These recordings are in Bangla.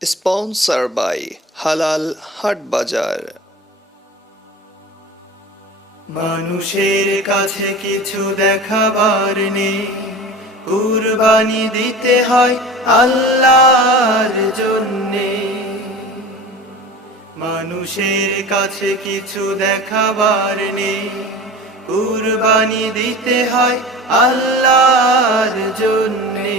স্পন্সর বাই হালাল হাট বাজার। মানুষের কাছে কিছু দেখাবার নেই, কুরবানি দিতে হয় আল্লাহর জন্যে। মানুষের কাছে কিছু দেখাবার নেই, কুরবানি দিতে হয় আল্লাহর জন্যে।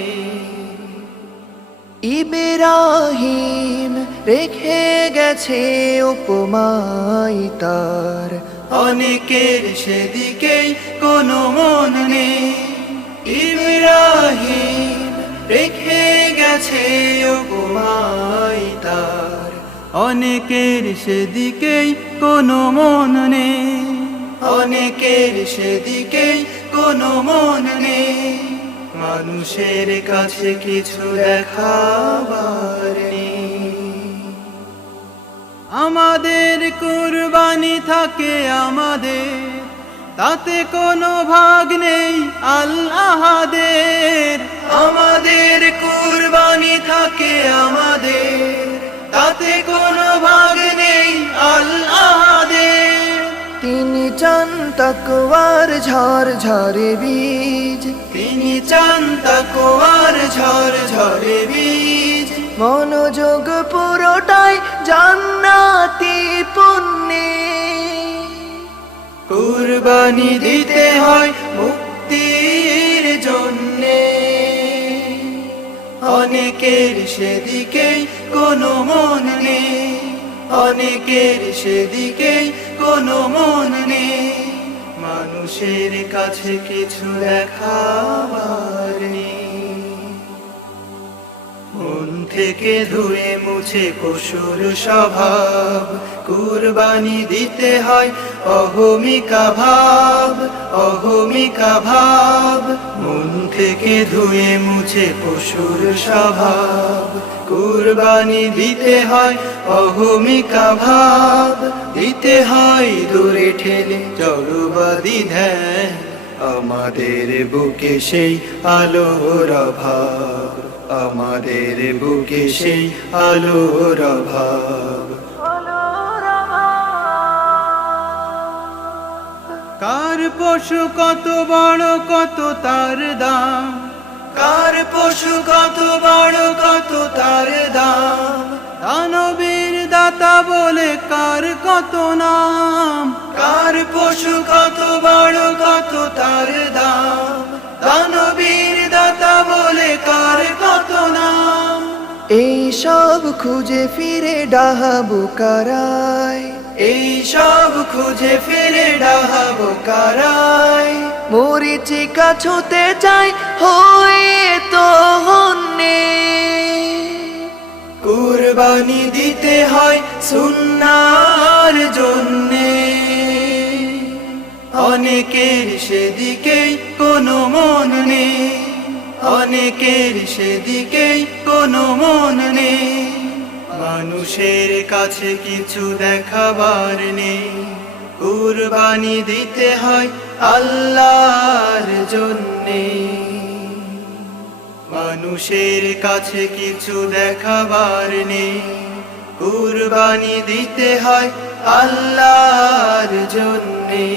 ইব্রাহিম রেখে গেছে উপমাই তার, অনেকের সেদিকেই কোনো মন নেই। ইব্রাহিম রেখে গেছে উপমাই তার, অনেকের সেদিকেই কোনো মন নেই। অনেকের সেদিকেই কোনো মন নেই। মানুষের কাছে কিছু দেখাবার নেই। আমাদের কুরবানি থাকে আমাদের, তাতে কোনো ভাগ নেই আল্লাহদের। আমাদের কুরবানি থাকে আমাদের, তাতে কোনো ভাগ নেই আল্লাহদের। তিনি চান তাকওয়ার ঝরঝরে বীজ, তিনি চান তাকওয়ার ঝরঝরে বীজ। মনোযোগ পুরোটাই জান্নাতি পুণ্যে। কুরবানি দিতে হয় মুক্তির জন্যে, অনেকের সেদিকেই কোনো মন নেই। অনেকের সেদিকেই কোনো মন নেই। মানুষের কাছে কিছু দেখাবার নেই। মন থেকে ধুয়ে মুছে পশুর স্বভাব, কুরবানি দিতে হয় অহমিকা ভাব। অহমিকা ভাব মন থেকে ধুয়ে মুছে পশুর স্বভাব, কুরবানি দিতে হয় অহমিকা ভাব। দিতে হয় দূরে ঠেলে জড়বাদী ধ্যান, আমাদের বুকে সেই আলোর অভাব। আমাদের বুকে সেই আলোর অভাব। কার পশু কত বড় কত তার দাম, কার পশু কত বড় কত তার দাম। দানবীর দাতা বলে কার কত নাম, কার পশু কত বড় কত তার দাম। দানবীর দাতা বলে কার কত নাম। এই সব খুঁজে ফিরে ডাহাবো কারায়, এই সব খুঁজে ফিরে ডাহাবো কারায়। মরিচিকা ছুতে চাই হয়ে তো হন্যে। কুরবানি দিতে হয় সুন্নাহর জন্যে, অনেকের সেদিকেই কোনো মন নেই। অনেকের সেদিকেই কোনো মন নেই। মানুষের কাছে কিছু দেখাবার নেই, কুরবানি দিতে হয় আল্লাহর জন্যে। মানুষের কাছে কিছু দেখাবার নেই, কুরবানি দিতে হয় আল্লাহর জন্যে।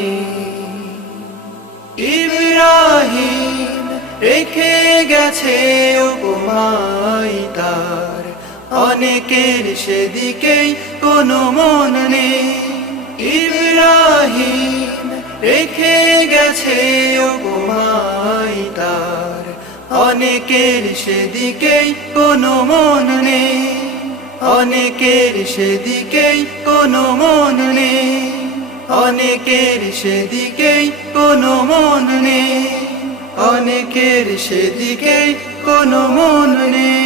ইব্রাহিম রেখে গেছে উপমাই তার, অনেকের সেদিকেই কোনো মন নেই। ইব্রাহিম রেখে গেছে উপমাই তার, অনেকের সেদিকেই কোনো মন নেই। অনেকের সেদিকেই কোনো মন নেই। অনেকের সেদিকেই কোনো মন নেই। অনেকের সেদিকেই কোনো মন নেই।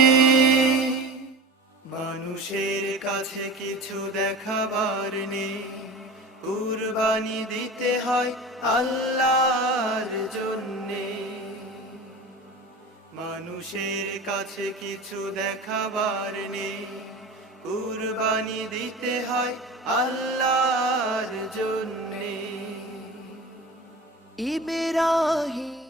মানুষের কাছে কিছু দেখাবার নেই, কুরবানি দিতে হয় আল্লাহর জন্যে। মানুষের কাছে কিছু দেখাবার নেই, কুরবানি দিতে হয় আল্লাহর জন্যে। ইব্রাহিম